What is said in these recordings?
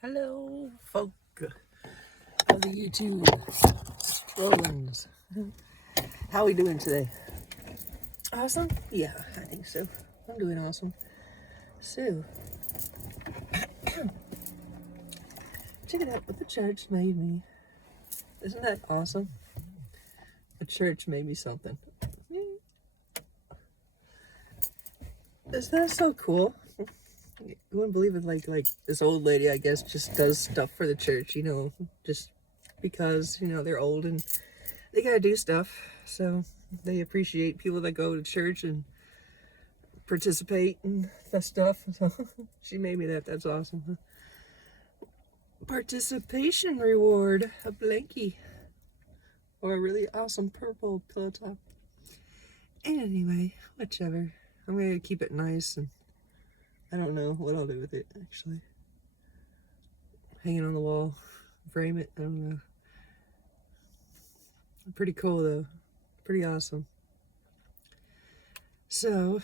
Hello, folk of the YouTube Rollins. How we doing today? Awesome? Yeah, I think so. I'm doing awesome. So, check it out what the church made me. Isn't that awesome? The church made me something. Is that so cool? You wouldn't believe it. Like this old lady, I guess, just does stuff for the church. Just because they're old and they gotta do stuff. So they appreciate people that go to church and participate in that stuff. So she made me that. That's awesome. Participation reward, a blankie, or a really awesome purple pillow top. Anyway, whichever. I'm gonna keep it nice, and I don't know what I'll do with it actually. Hang it on the wall, frame it. I don't know. Pretty cool though. Pretty awesome. So,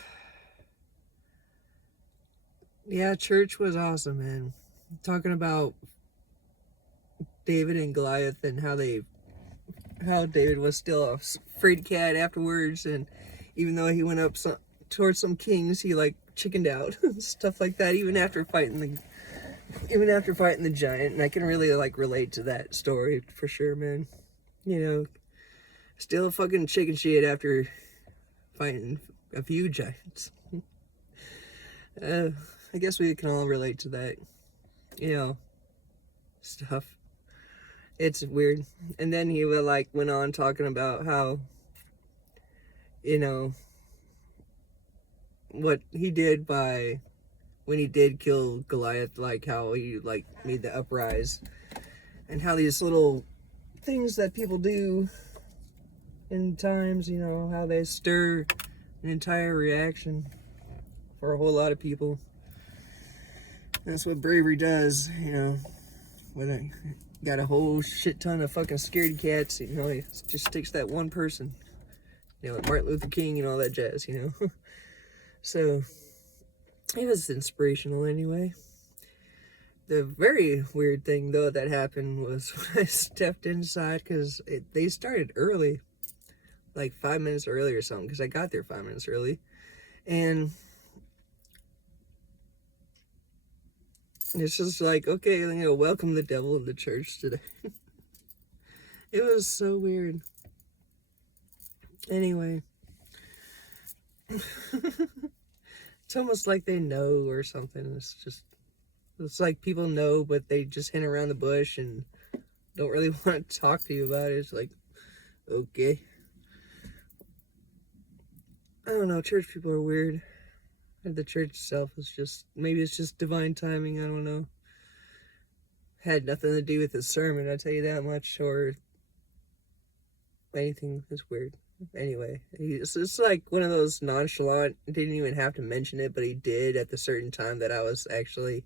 yeah, church was awesome, man. Talking about David and Goliath and how David was still a fraidy cat afterwards, and even though he went up towards some kings, he like chickened out, stuff like that. Even after fighting the giant, and I can really like relate to that story for sure, man. Still a fucking chicken shit after fighting a few giants. I guess we can all relate to that, stuff. It's weird. And then he went on talking about how, what he did when he did kill Goliath, like how he made the uprise, and how these little things that people do in times, how they stir an entire reaction for a whole lot of people. That's what bravery does, when it got a whole shit ton of fucking scaredy cats, it just takes that one person, like Martin Luther King and all that jazz, So, it was inspirational anyway. The very weird thing, though, that happened was when I stepped inside, because they started early, like 5 minutes early or something, because I got there 5 minutes early, and it's just like, okay, welcome the devil in the church today. It was so weird. Anyway. It's almost like they know or something. It's like people know, but they just hint around the bush and don't really want to talk to you about it. It's like, okay. I don't know, church people are weird. The church itself is maybe it's just divine timing, I don't know. Had nothing to do with the sermon, I'll tell you that much, or anything. Is weird. Anyway, it's like one of those nonchalant, didn't even have to mention it, but he did at the certain time that I was actually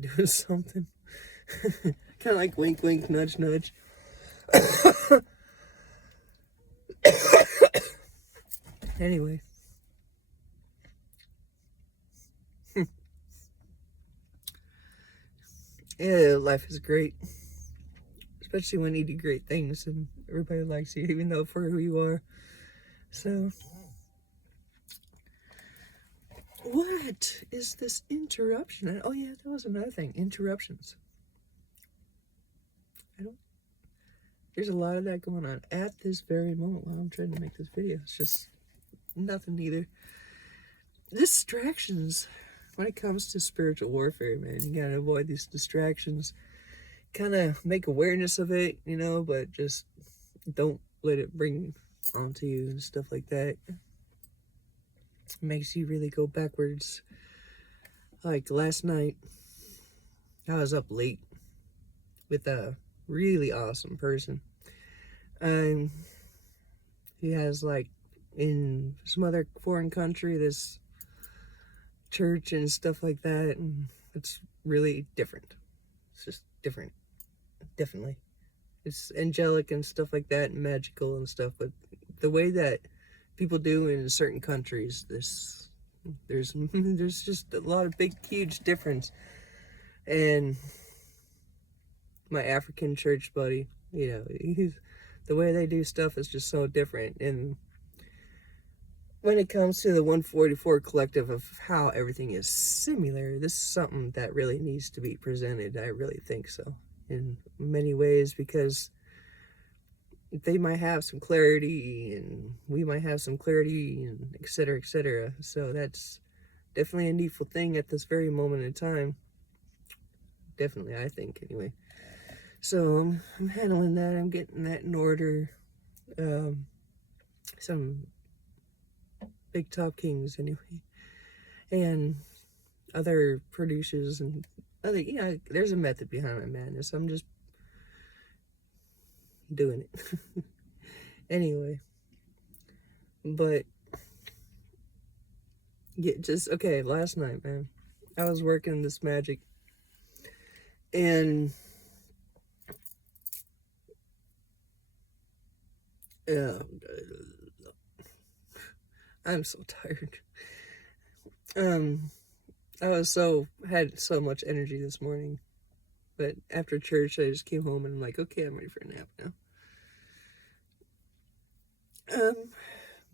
doing something. Kind of like wink, wink, nudge, nudge. Anyway. Yeah, life is great. Especially when you do great things and everybody likes you, even though for who you are. So, what is this interruption? Oh yeah, that was another thing. Interruptions. There's a lot of that going on at this very moment while I'm trying to make this video. It's just nothing either. Distractions. When it comes to spiritual warfare, man, you gotta avoid these distractions. Kind of make awareness of it, but just don't let it bring onto you and stuff like that. It makes you really go backwards. Like last night, I was up late with a really awesome person. And he has in some other foreign country, this church and stuff like that, and it's really different. It's just different. Definitely. It's angelic and stuff like that, and magical and stuff, but the way that people do in certain countries, there's just a lot of big, huge difference. And my African church buddy, you know, the way they do stuff is just so different. And when it comes to the 144 collective of how everything is similar, this is something that really needs to be presented. I really think so in many ways, because they might have some clarity and we might have some clarity, and et cetera, et cetera. So that's definitely a needful thing at this very moment in time. Definitely, I think, anyway. So I'm handling that. I'm getting that in order. Some big top kings, anyway, and other producers and other. Yeah, there's a method behind my madness. I'm just doing it anyway. But yeah, just okay. Last night, man, I was working this magic, and I'm so tired. I had so much energy this morning, but after church, I just came home and I'm like, okay, I'm ready for a nap now.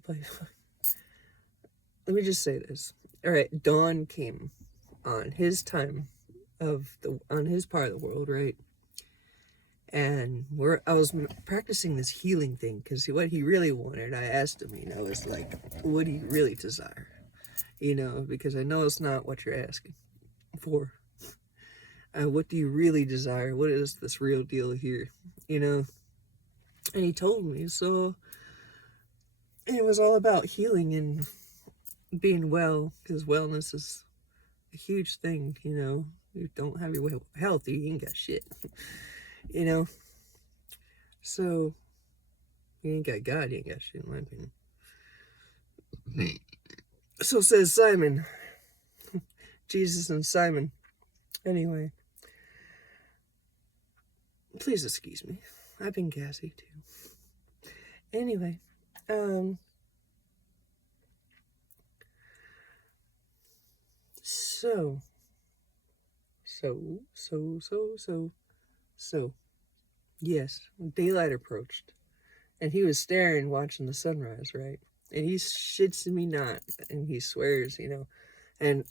But let me just say this. All right, Dawn came on his time on his part of the world, right? And I was practicing this healing thing, because what he really wanted, I asked him, you know, is like, what do you really desire? You know, because I know it's not what you're asking for. What do you really desire? What is this real deal here? You know? And he told me, so it was all about healing and being well, because wellness is a huge thing, you know? You don't have your health, you ain't got shit. You know? So, you ain't got God, you ain't got shit, in my opinion. So says Simon. Jesus and Simon. Anyway. Please excuse me. I've been gassy too. Anyway. So, yes, daylight approached, and he was staring, watching the sunrise, right? And he shits me not, and he swears, you know, and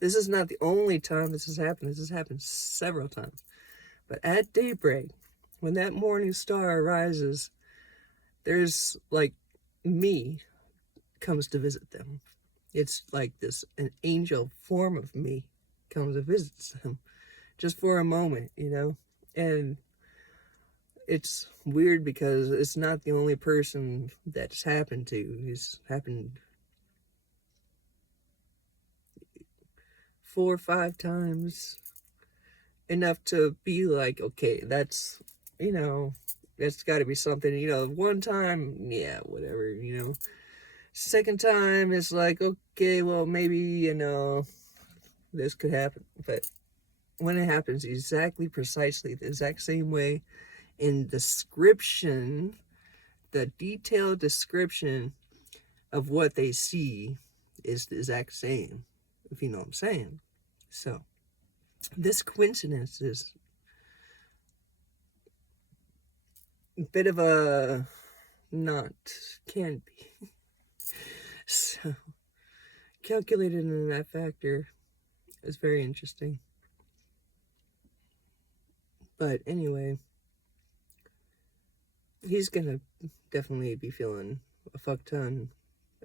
this is not the only time this has happened. This has happened several times. But at daybreak, when that morning star rises, there's like me comes to visit them. It's like an angel form of me comes to visit them just for a moment, you know? And it's weird because it's not the only person that's happened to. It's happened 4 or 5 times, enough to be like, okay, that's, you know, that's got to be something. You know, one time, yeah, whatever, you know. Second time, it's like, okay, well, maybe, you know, this could happen. But when it happens precisely the exact same way, in description, the detailed description of what they see is the exact same, if you know what I'm saying. So, this coincidence is a bit of a not, can be. So, calculated in that factor is very interesting. But anyway, he's gonna definitely be feeling a fuck ton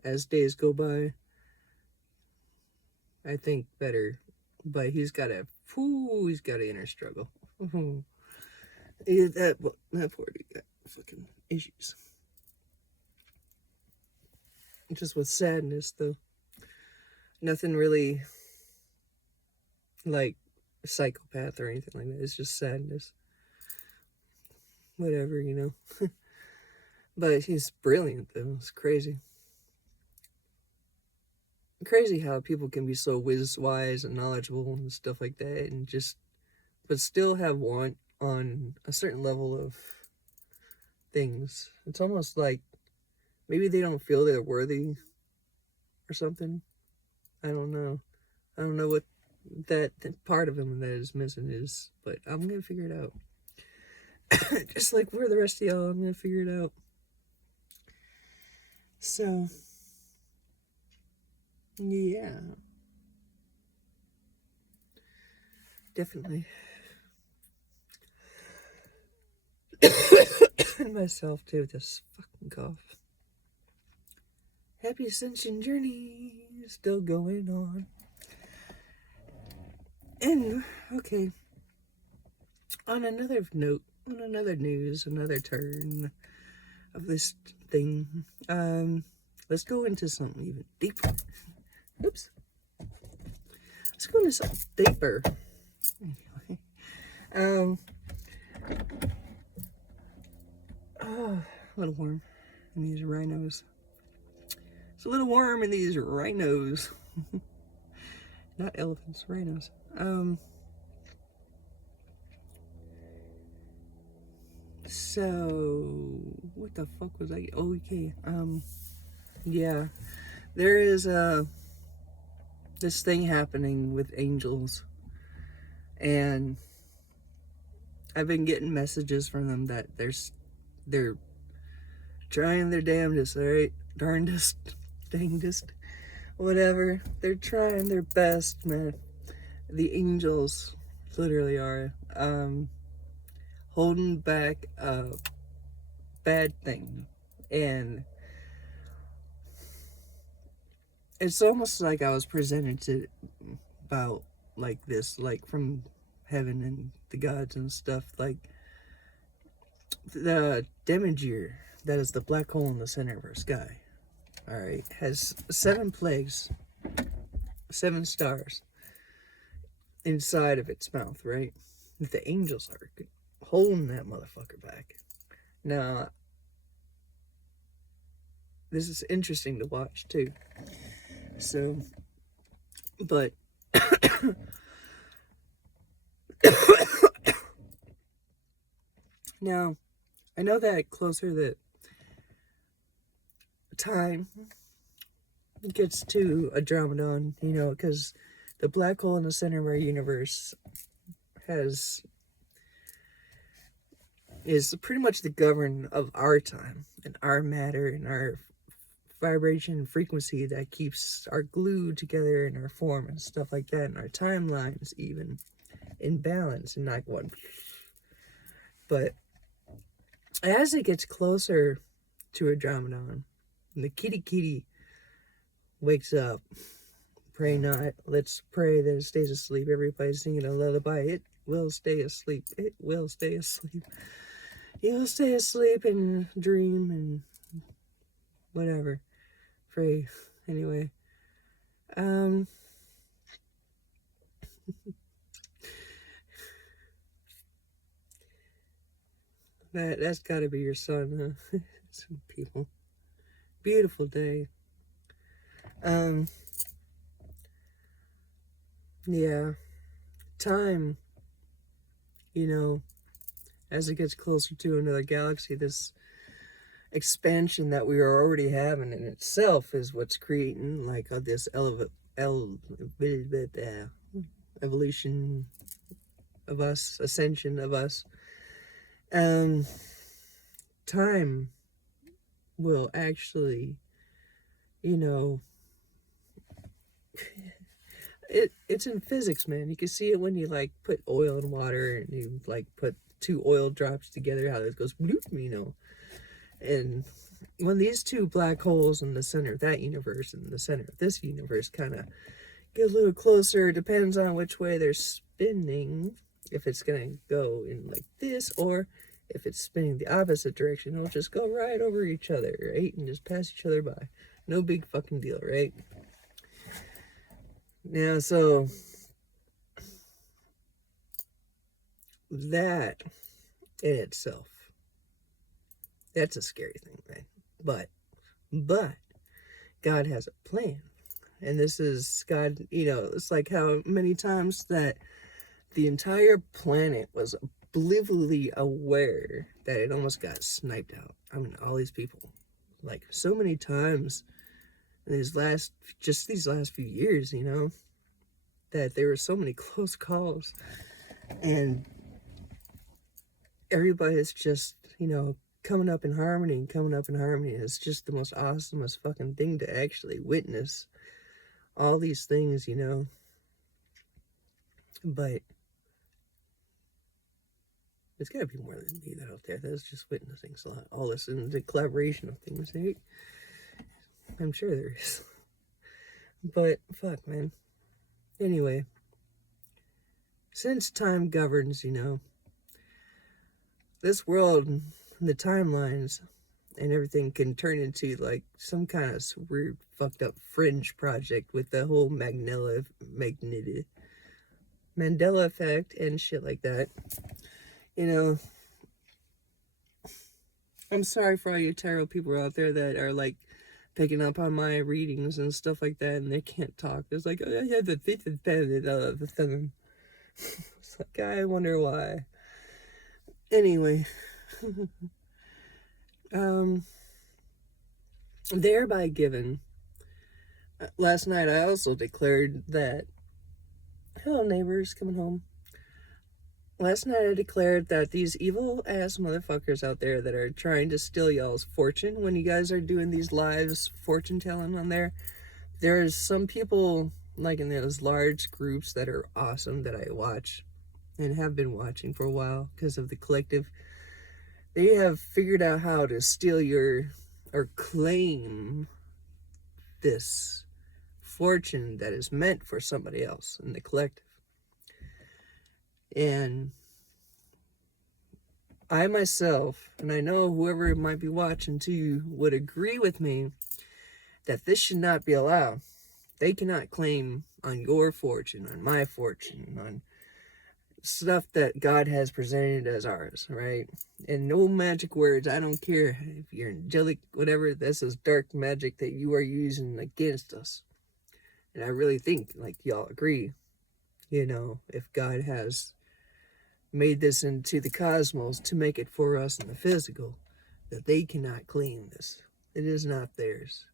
as days go by. I think better, but he's got an inner struggle. that poor dude got fucking issues. Just with sadness, though. Nothing really like a psychopath or anything like that. It's just sadness. Whatever, you know. But he's brilliant, though. It's crazy. Crazy how people can be so wise and knowledgeable and stuff like that, and just, but still have want on a certain level of things. It's almost like maybe they don't feel they're worthy or something. I don't know. I don't know what that part of him that is missing is, but I'm gonna figure it out. Just like for the rest of y'all, I'm gonna figure it out. So, yeah. Definitely. And myself too, this fucking cough. Happy Ascension journey still going on. And, okay. On another note, on another news, another turn of this thing, let's go into something even deeper. Oops. Let's go into something deeper. Anyway, oh, a little warm in these rhinos. It's a little warm in these rhinos. Not elephants, rhinos. So, what the fuck was I? Oh, okay. Yeah. There is, this thing happening with angels. And I've been getting messages from them that they're trying their damnedest, alright? Darndest, dangdest, whatever. They're trying their best, man. The angels literally are, holding back a bad thing. And it's almost like I was presented to about like this, like from heaven and the gods and stuff. Like the Demiurge, that is the black hole in the center of our sky, all right, has 7 plagues, 7 stars inside of its mouth, right? The angels are holding that motherfucker back. Now, this is interesting to watch too. So, but now, I know that closer that time gets to Andromeda, you know, because the black hole in the center of our universe is pretty much the govern of our time and our matter and our vibration and frequency that keeps our glue together in our form and stuff like that, and our timelines even in balance and not one. But as it gets closer to Andromeda, and the kitty wakes up, pray not, let's pray that it stays asleep. Everybody's singing a lullaby. It will stay asleep. It will stay asleep. You'll stay asleep and dream and whatever. Pray. Anyway. That's gotta be your son, huh? Some people. Beautiful day. Yeah. Time, you know, as it gets closer to another galaxy, this expansion that we are already having in itself is what's creating like this evolution of us, ascension of us. Time will actually, you know, it's in physics, man. You can see it when you like put oil in water and you like put 2 oil drops together, how it goes bloop, you know. And when these 2 black holes in the center of that universe and the center of this universe kind of get a little closer, depends on which way they're spinning, if it's gonna go in like this or if it's spinning the opposite direction, it'll just go right over each other, right? And just pass each other by. No big fucking deal, right? Now, so that in itself, that's a scary thing, right? But God has a plan. And this is God, you know, it's like how many times that the entire planet was obliviously aware that it almost got sniped out. I mean, all these people, like so many times in these last few years, you know, that there were so many close calls. And everybody's just, coming up in harmony and coming up in harmony. It's just the most awesomest fucking thing to actually witness all these things, But there's gotta be more than me that out there that's just witnessing all this and the collaboration of things, right? I'm sure there is. But fuck, man. Anyway, since time governs, this world, the timelines, and everything can turn into like some kind of weird, fucked up fringe project with the whole Mandela effect and shit like that. I'm sorry for all you tarot people out there that are like picking up on my readings and stuff like that, and they can't talk. It's like, oh yeah, the fifth of the seven. It's like, I wonder why. Anyway, thereby given, last night I also declared that, hello neighbors coming home. Last night I declared that these evil ass motherfuckers out there that are trying to steal y'all's fortune when you guys are doing these lives fortune telling on there's some people like in those large groups that are awesome that I watch and have been watching for a while because of the collective. They have figured out how to steal or claim this fortune that is meant for somebody else in the collective. And I myself, and I know whoever might be watching too, would agree with me that this should not be allowed. They cannot claim on your fortune, on my fortune, on stuff that God has presented as ours, right? And no magic words. I don't care if you're angelic, whatever. This is dark magic that you are using against us. And I really think, like, y'all agree, if God has made this into the cosmos to make it for us in the physical, that they cannot claim this. It is not theirs.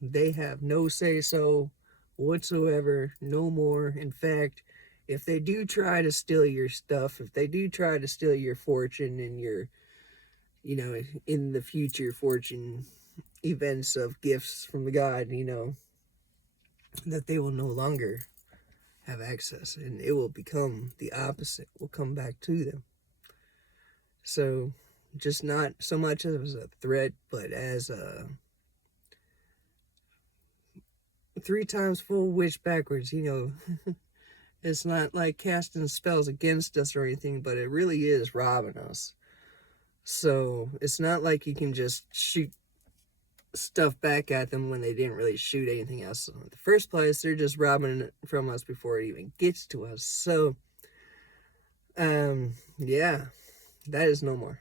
They have no say-so whatsoever, no more. In fact, if they do try to steal your stuff, if they do try to steal your fortune and your, in the future fortune events of gifts from the God, that they will no longer have access, and it will become the opposite, will come back to them. So, just not so much as a threat, but as a 3 times full witch backwards, It's not like casting spells against us or anything, but it really is robbing us. So, it's not like you can just shoot stuff back at them when they didn't really shoot anything else in the first place. They're just robbing it from us before it even gets to us. So, yeah, that is no more.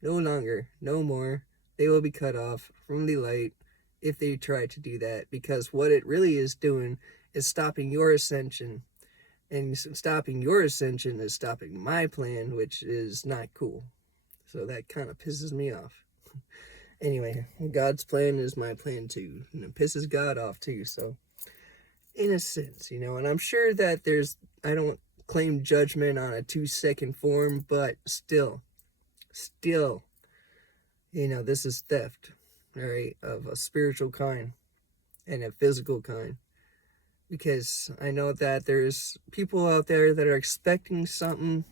No longer. No more. They will be cut off from the light if they try to do that, because what it really is doing is stopping your ascension. And stopping your ascension is stopping my plan, which is not cool. So that kind of pisses me off. Anyway, God's plan is my plan too. And it pisses God off too. So, in a sense, and I'm sure that I don't claim judgment on a 2-second form, but still, this is theft, all right, of a spiritual kind and a physical kind. Because I know that there's people out there that are expecting something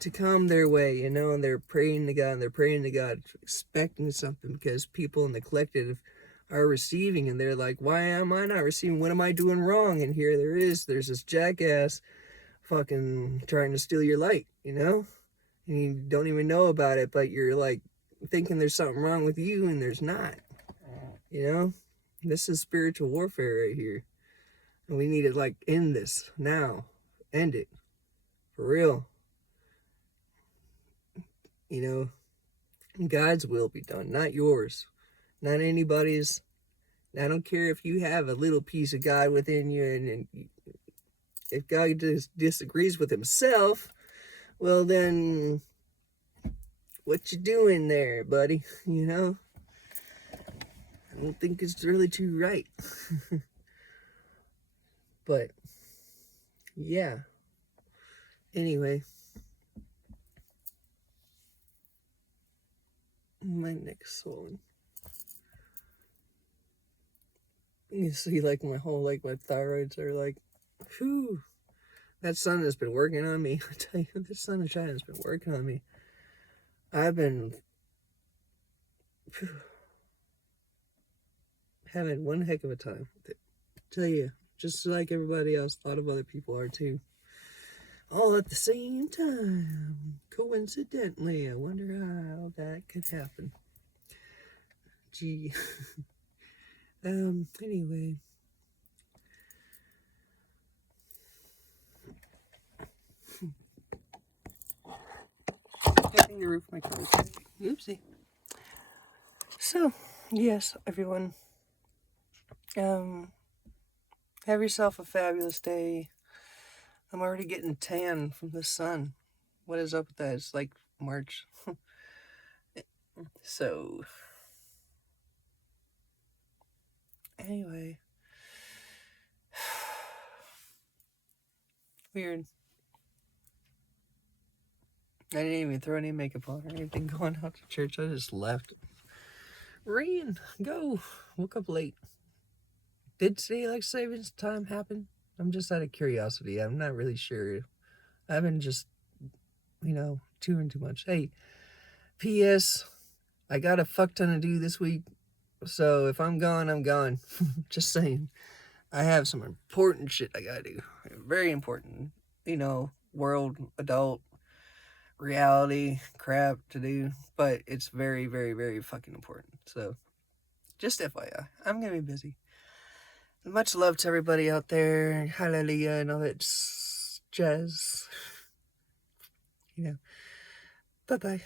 to come their way, and they're praying to God, expecting something, because people in the collective are receiving, and they're like, why am I not receiving? What am I doing wrong? And here there's this jackass fucking trying to steal your light, and you don't even know about it, but you're like thinking there's something wrong with you, and there's not. This is spiritual warfare right here. And we need to end this now. End it. For real. God's will be done, not yours. Not anybody's. I don't care if you have a little piece of God within you, and if God disagrees with himself, well then, what you doing there, buddy? I don't think it's really too right. But, yeah. Anyway. My neck's swollen. You see, like, my whole, like, my thyroids are like, whew. That sun has been working on me. I tell you, the sunshine has been working on me. I've been having one heck of a time with it. I tell you, just like everybody else, a lot of other people are too. All at the same time. Coincidentally, I wonder how that could happen. Gee. Anyway. Hitting the roof of my car. Oopsie. So, yes, everyone. Have yourself a fabulous day. I'm already getting tan from the sun. What is up with that? It's like March. So, anyway. Weird. I didn't even throw any makeup on or anything going out to church. I just left. Rain, go. Woke up late. Did daylight savings time happen? I'm just out of curiosity. I'm not really sure. I haven't just, chewing too much. Hey, P.S. I got a fuck ton to do this week. So if I'm gone, I'm gone. Just saying. I have some important shit I gotta do. Very important. World, adult, reality crap to do. But it's very, very, very fucking important. So, just FYI, I'm gonna be busy. Much love to everybody out there. Hallelujah and all that jazz. Bye-bye.